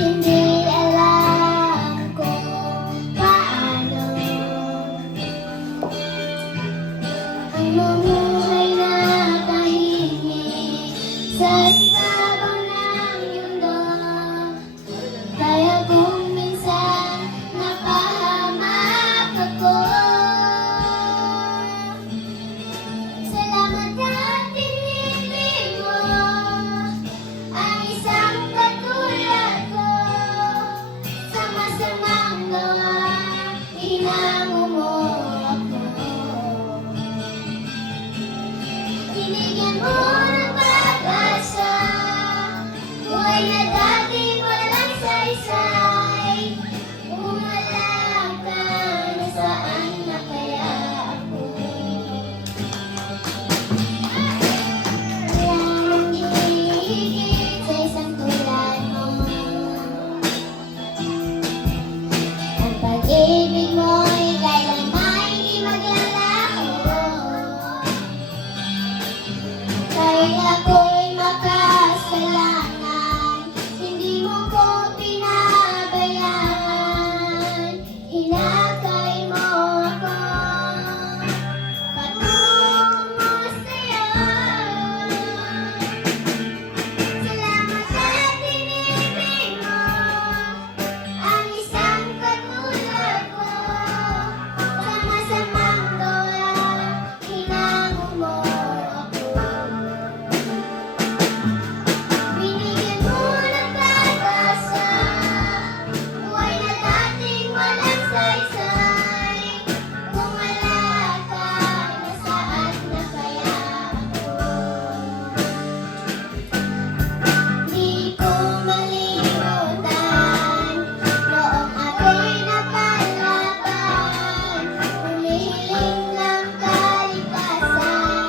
Hindi alam kung paano ang mamuhay na tahimik sa ibabaw ng mundo. Kaya kung minsan napahamak ako, salamat at pinili mo ang isang katulad ko. Sa masamang gawa, hinango mo ako. Binigyan mo ng pag-asa, buhay na dating walang saysay. Umalang ka na saan na kaya ako. Walang hihigit sa isang tulad mo. Ang pag-ibig mo'y kailanman hindi maglalaho. Kahit ako'y